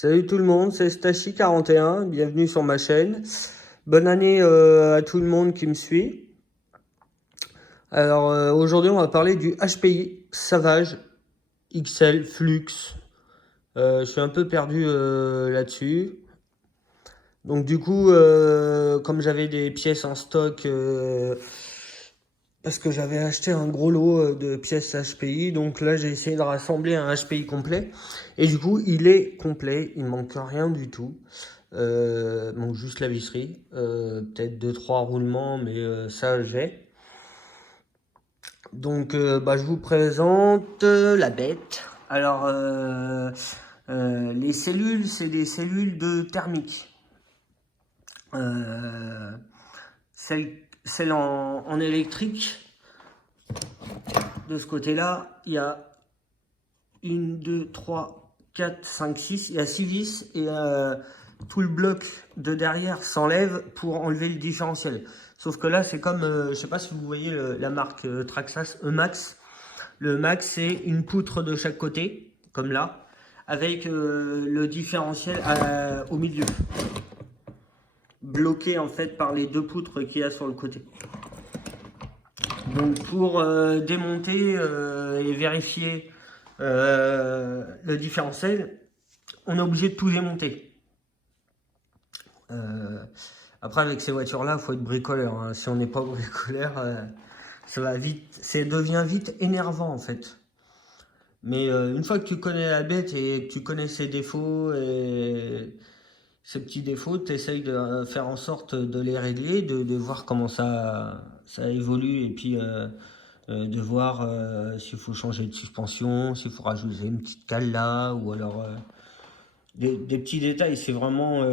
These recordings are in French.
Salut tout le monde, c'est Stachi41, bienvenue sur ma chaîne. Bonne année à tout le monde qui me suit. Alors aujourd'hui on va parler du HPI Savage XL Flux. Je suis un peu perdu là-dessus. Donc du coup, comme j'avais des pièces en stock, parce que j'avais acheté un gros lot de pièces HPI, donc là j'ai essayé de rassembler un HPI complet. Et du coup il est complet, il ne manque rien du tout. Donc juste la visserie, peut-être 2-3 roulements, mais ça j'ai. Donc je vous présente la bête. Alors les cellules, c'est des cellules de thermique. Celle en électrique, de ce côté-là, il y a 1, 2, 3, 4, 5, 6, il y a 6 vis et tout le bloc de derrière s'enlève pour enlever le différentiel. Sauf que là, c'est comme, je sais pas si vous voyez la marque Traxxas E-Max. Le Max, c'est une poutre de chaque côté, comme là, avec le différentiel au milieu. Bloqué en fait par les deux poutres qu'il y a sur le côté. Donc pour démonter et vérifier le différentiel, on est obligé de tout démonter. Après avec ces voitures là il faut être bricoleur, hein. Si on n'est pas bricoleur, ça va vite, ça devient vite énervant en fait. Mais une fois que tu connais la bête et que tu connais ses défauts et ces petits défauts, tu essayes de faire en sorte de les régler, de voir comment ça évolue et puis de voir s'il faut changer de suspension, s'il faut rajouter une petite cale là, ou alors des petits détails. C'est vraiment,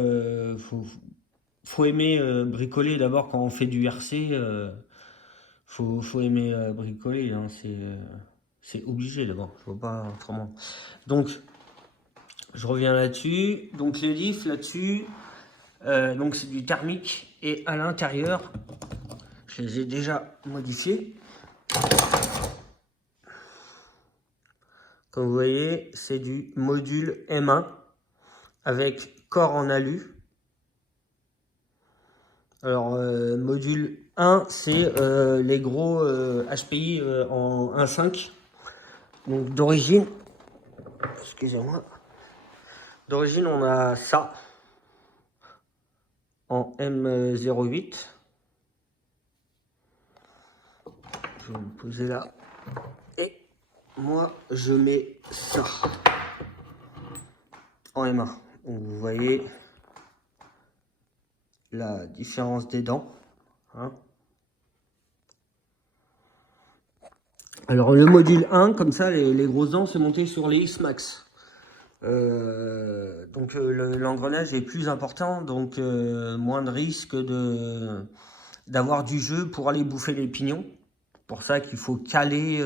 faut aimer bricoler d'abord quand on fait du RC. Faut aimer bricoler, hein, c'est obligé d'abord, je vois pas autrement. Donc je reviens là-dessus. Donc les diffs là-dessus, donc c'est du thermique et à l'intérieur, je les ai déjà modifiés. Comme vous voyez, c'est du module M1 avec corps en alu. Alors, module 1, c'est les gros HPI en 1.5. Donc, d'origine, excusez-moi, d'origine, on a ça en M08. Je vais me poser là. Et moi, je mets ça en M1. Donc, vous voyez la différence des dents, hein. Alors le module 1, comme ça, les grosses dents, c'est monté sur les X-Max. Donc l'engrenage est plus important, donc moins de risque d'avoir du jeu pour aller bouffer les pignons. Pour ça qu'il faut caler,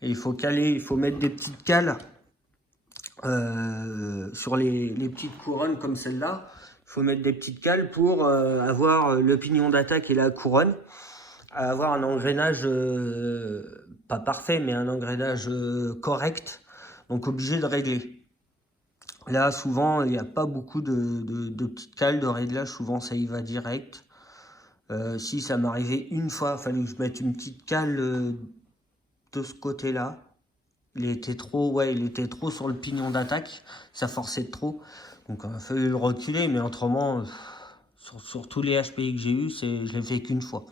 il faut mettre des petites cales sur les petites couronnes comme celle-là. Il faut mettre des petites cales pour avoir le pignon d'attaque et la couronne, avoir un engrenage pas parfait, mais un engrenage correct, donc obligé de régler. Là, souvent, il n'y a pas beaucoup de petites cales de réglage, souvent ça y va direct. Si ça m'arrivait une fois, il fallait que je mette une petite cale de ce côté-là. Il était trop sur le pignon d'attaque, ça forçait trop. Donc il a fallu le reculer, mais autrement, sur tous les HPI que j'ai eu, je l'ai fait qu'une fois.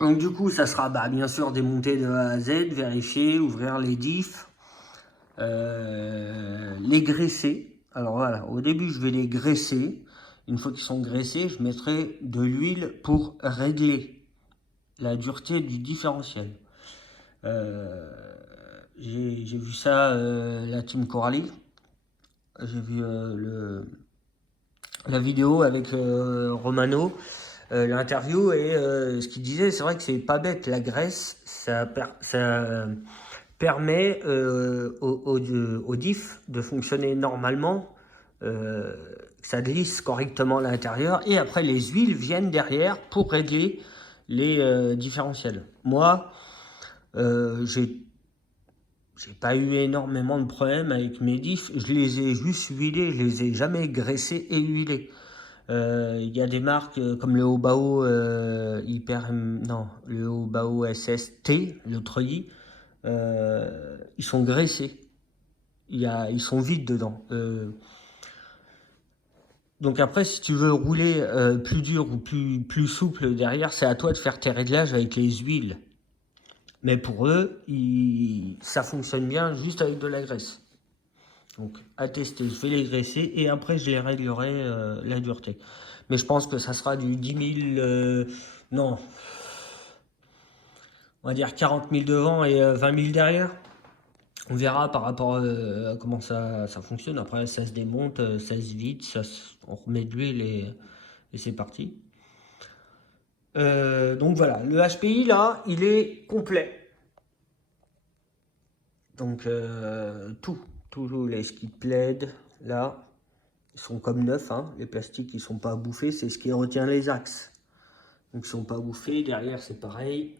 Donc du coup, ça sera bien sûr démonter de A à Z, vérifier, ouvrir les diffs, les graisser. Alors voilà, au début, je vais les graisser. Une fois qu'ils sont graissés, je mettrai de l'huile pour régler la dureté du différentiel. J'ai vu ça, la team Coralie. J'ai vu la vidéo avec Romano, l'interview, et ce qu'il disait, c'est vrai que c'est pas bête. La graisse, ça permet au diff de fonctionner normalement, que ça glisse correctement à l'intérieur, et après les huiles viennent derrière pour régler les différentiels. Moi, j'ai j'ai pas eu énormément de problèmes avec mes diffs. Je les ai juste huilés, je les ai jamais graissés et huilés. Il y a des marques comme le Obao non, le Obao SST, le Treuilly, ils sont graissés. Ils sont vides dedans. Donc après, si tu veux rouler plus dur ou plus souple derrière, c'est à toi de faire tes réglages avec les huiles. Mais pour eux, ça fonctionne bien juste avec de la graisse. Donc à tester, je vais les graisser et après je les réglerai la dureté. Mais je pense que ça sera du 10 000, non, on va dire 40 000 devant et 20 000 derrière. On verra par rapport à comment ça fonctionne. Après, ça se démonte, ça se vide, on remet de l'huile et c'est parti. Donc voilà, le HPI là, il est complet. Donc tous les skid plaids là, ils sont comme neufs, hein. Les plastiques ils sont pas bouffés, c'est ce qui retient les axes. Donc ils sont pas bouffés, derrière c'est pareil.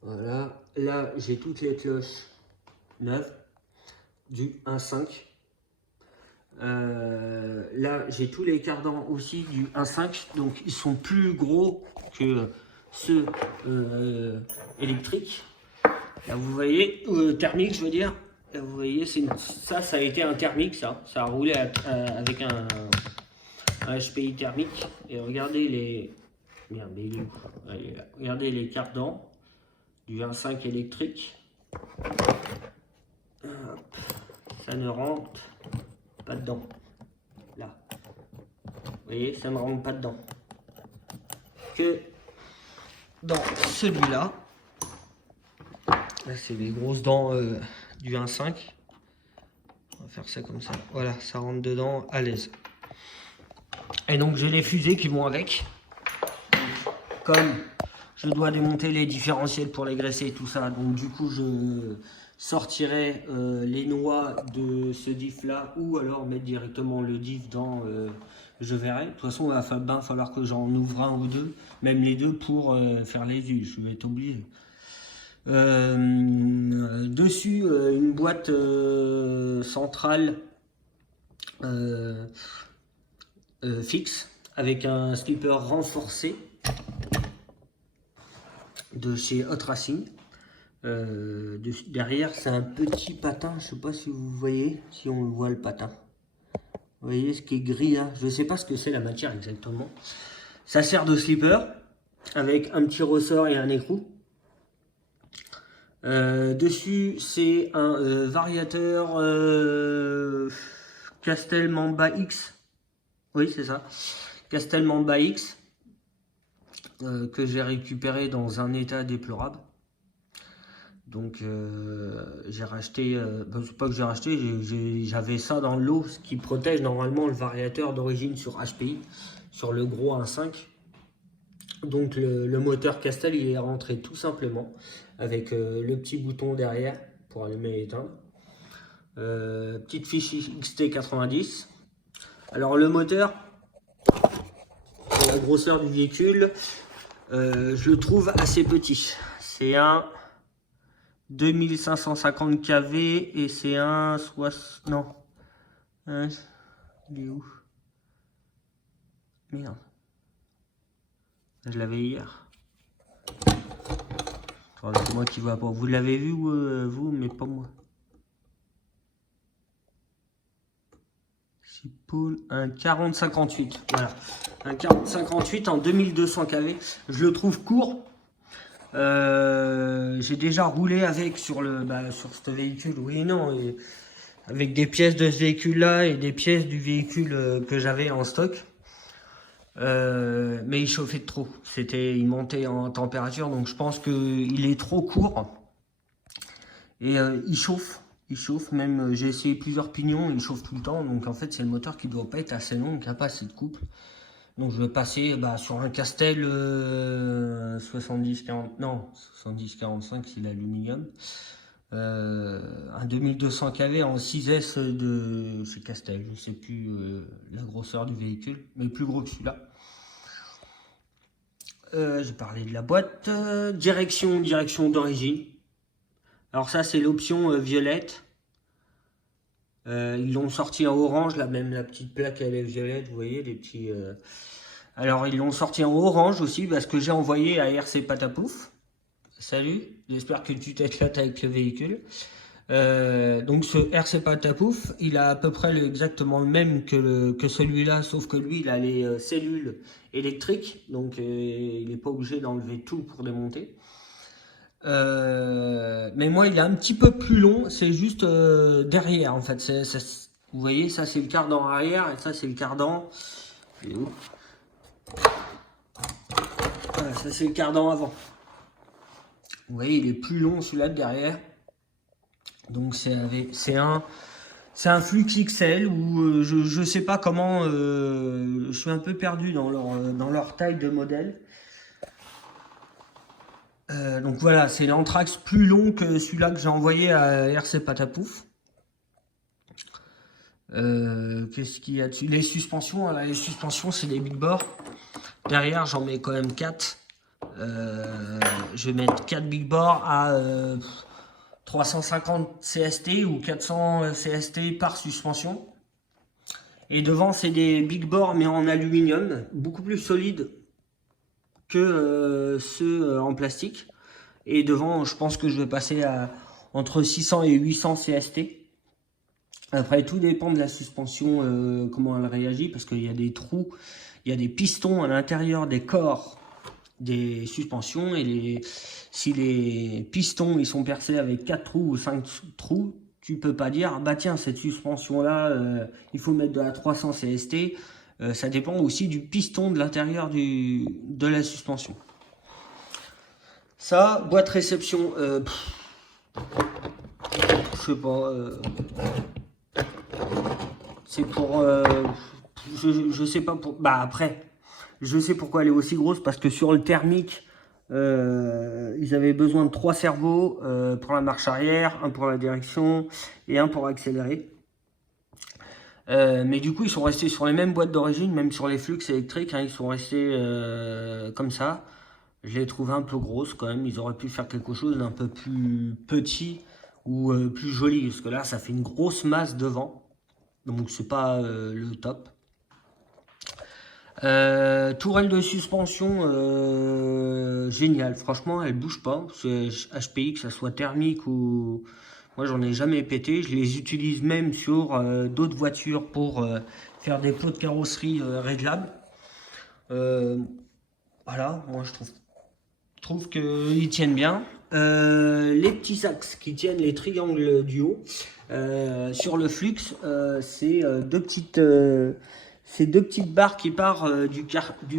Voilà, là j'ai toutes les cloches neuves du 1.5. Là j'ai tous les cardans aussi du 1.5, donc ils sont plus gros que ceux électriques. Là vous voyez, thermique je veux dire, là, vous voyez ça a été un thermique, ça a roulé avec un HPI thermique. Et regardez les, merde il est où? Allez, là. Regardez les cardans du 1.5 électrique. Hop, ça ne rentre pas dedans. Là, vous voyez, ça ne rentre pas dedans. Que dans celui-là, là c'est les grosses dents du 1.5. On va faire ça comme ça. Voilà, ça rentre dedans à l'aise. Et donc j'ai les fusées qui vont avec. Comme je dois démonter les différentiels pour les graisser et tout ça, donc du coup je sortirai les noix de ce diff là, ou alors mettre directement le diff dans, je verrai. De toute façon il va bien falloir que j'en ouvre un ou deux, même les deux pour faire les huiles, je vais être obligé. Dessus une boîte centrale fixe avec un slipper renforcé de chez Hot Racing. Derrière c'est un petit patin, je sais pas si vous voyez, si on le voit le patin. Vous voyez ce qui est gris là, je sais pas ce que c'est la matière exactement. Ça sert de slipper avec un petit ressort et un écrou. Dessus c'est un variateur Castel Mamba X. Oui c'est ça, Castel Mamba X. Que j'ai récupéré dans un état déplorable. Donc j'ai racheté, c'est pas que j'ai racheté, j'avais ça dans l'eau, ce qui protège normalement le variateur d'origine sur HPI, sur le gros 1.5. Donc le moteur Castel il est rentré tout simplement avec le petit bouton derrière pour allumer et éteindre. Petite fiche XT90. Alors le moteur, pour la grosseur du véhicule, je le trouve assez petit. C'est un 2550 kV et c'est un 60... Non. Hein, il est où? Merde. Je l'avais hier. C'est moi qui vois pas. Vous l'avez vu, vous, mais pas moi. Un 4058. Voilà. Un 4058 en 2200 kV. Je le trouve court. J'ai déjà roulé avec sur ce véhicule, oui et non, et avec des pièces de ce véhicule là et des pièces du véhicule que j'avais en stock, mais il chauffait de trop, il montait en température, donc je pense qu'il est trop court et il chauffe même, j'ai essayé plusieurs pignons, il chauffe tout le temps, donc en fait c'est le moteur qui doit pas être assez long, qui n'a pas assez de couple. Donc je vais passer sur un Castel 70-40, non 70-45 c'est l'aluminium, un 2200 kV en 6S de chez Castel, je ne sais plus la grosseur du véhicule, mais plus gros que celui-là. J'ai parlé de la boîte, direction d'origine, Alors ça, c'est l'option violette. Ils l'ont sorti en orange, là même la petite plaque elle est violette, vous voyez les petits. Alors ils l'ont sorti en orange aussi parce que j'ai envoyé à RC Patapouf. Salut, j'espère que tu t'éclates avec le véhicule. Donc ce RC Patapouf, il a à peu près exactement le même que celui-là, sauf que lui il a les cellules électriques, donc il n'est pas obligé d'enlever tout pour démonter. Mais moi il est un petit peu plus long, c'est juste derrière en fait. Vous voyez, ça c'est le cardan arrière et ça c'est le cardan. Voilà, ça c'est le cardan avant. Vous voyez, il est plus long celui-là de derrière. Donc c'est un Flux XL où je sais pas comment, je suis un peu perdu dans leur taille de modèle. Donc voilà, c'est l'Anthrax plus long que celui-là que j'ai envoyé à RC Patapouf. Qu'est-ce qu'il y a dessus? Les suspensions, c'est des big bores. Derrière, j'en mets quand même 4. Je vais mettre 4 big bores à 350 CST ou 400 CST par suspension. Et devant, c'est des big bores mais en aluminium, beaucoup plus solides que ceux en plastique. Et devant, je pense que je vais passer à entre 600 et 800 CST. Après, tout dépend de la suspension, comment elle réagit, parce qu'il y a des trous, il y a des pistons à l'intérieur des corps des suspensions, et si les pistons ils sont percés avec 4 trous ou 5 trous, tu peux pas dire, bah tiens, cette suspension-là, il faut mettre de la 300 CST. Ça dépend aussi du piston de l'intérieur de la suspension. Ça, boîte réception, je sais pas, c'est pour, je sais pas pour, bah après, je sais pourquoi elle est aussi grosse, parce que sur le thermique, ils avaient besoin de 3 cerveaux pour la marche arrière, un pour la direction et un pour accélérer. Mais du coup, ils sont restés sur les mêmes boîtes d'origine, même sur les flux électriques, hein, ils sont restés comme ça. Je les trouve un peu grosses quand même, ils auraient pu faire quelque chose d'un peu plus petit ou plus joli, parce que là, ça fait une grosse masse devant, donc c'est pas le top. Tourelle de suspension géniale, franchement elle bouge pas, c'est HPI, que ça soit thermique ou... Moi j'en ai jamais pété, je les utilise même sur d'autres voitures pour faire des plots de carrosserie réglables. Voilà, moi je trouve qu'ils tiennent bien. Les petits axes qui tiennent les triangles du haut sur le flux, c'est deux petites barres qui partent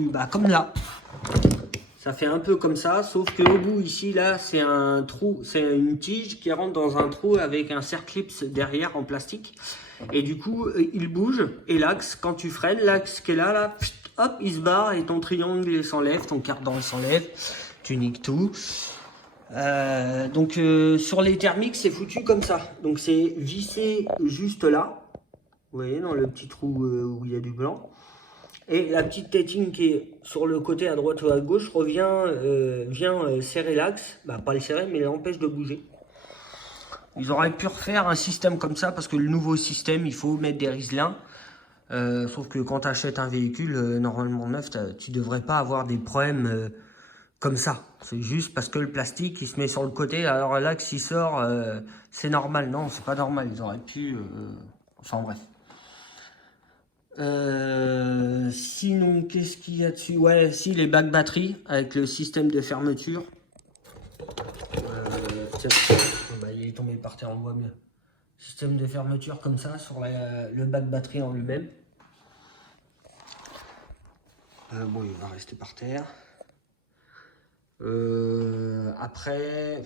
bah, comme là. Ça fait un peu comme ça, sauf que au bout ici, là, c'est un trou, c'est une tige qui rentre dans un trou avec un serre-clips derrière en plastique. Et du coup, il bouge. Et l'axe, quand tu freines, l'axe qui est là, hop, il se barre et ton triangle il s'enlève, ton cardan il s'enlève, tu niques tout. Donc sur les thermiques, c'est foutu comme ça. Donc c'est vissé juste là. Vous voyez, dans le petit trou où il y a du blanc. Et la petite tétine qui est sur le côté à droite ou à gauche vient serrer l'axe. Bah, pas le serrer, mais l'empêche de bouger. Ils auraient pu refaire un système comme ça, parce que le nouveau système, il faut mettre des riselins. Sauf que quand tu achètes un véhicule normalement neuf, tu devrais pas avoir des problèmes comme ça. C'est juste parce que le plastique, il se met sur le côté. Alors l'axe, il sort, c'est normal. Non, c'est pas normal. Ils auraient pu... Enfin bref. Sinon, qu'est-ce qu'il y a dessus? Ouais, si, les bacs batterie avec le système de fermeture. Tiens, bah, il est tombé par terre, on voit mieux. Système de fermeture comme ça sur le bac batterie en lui-même. Bon, il va rester par terre. Après,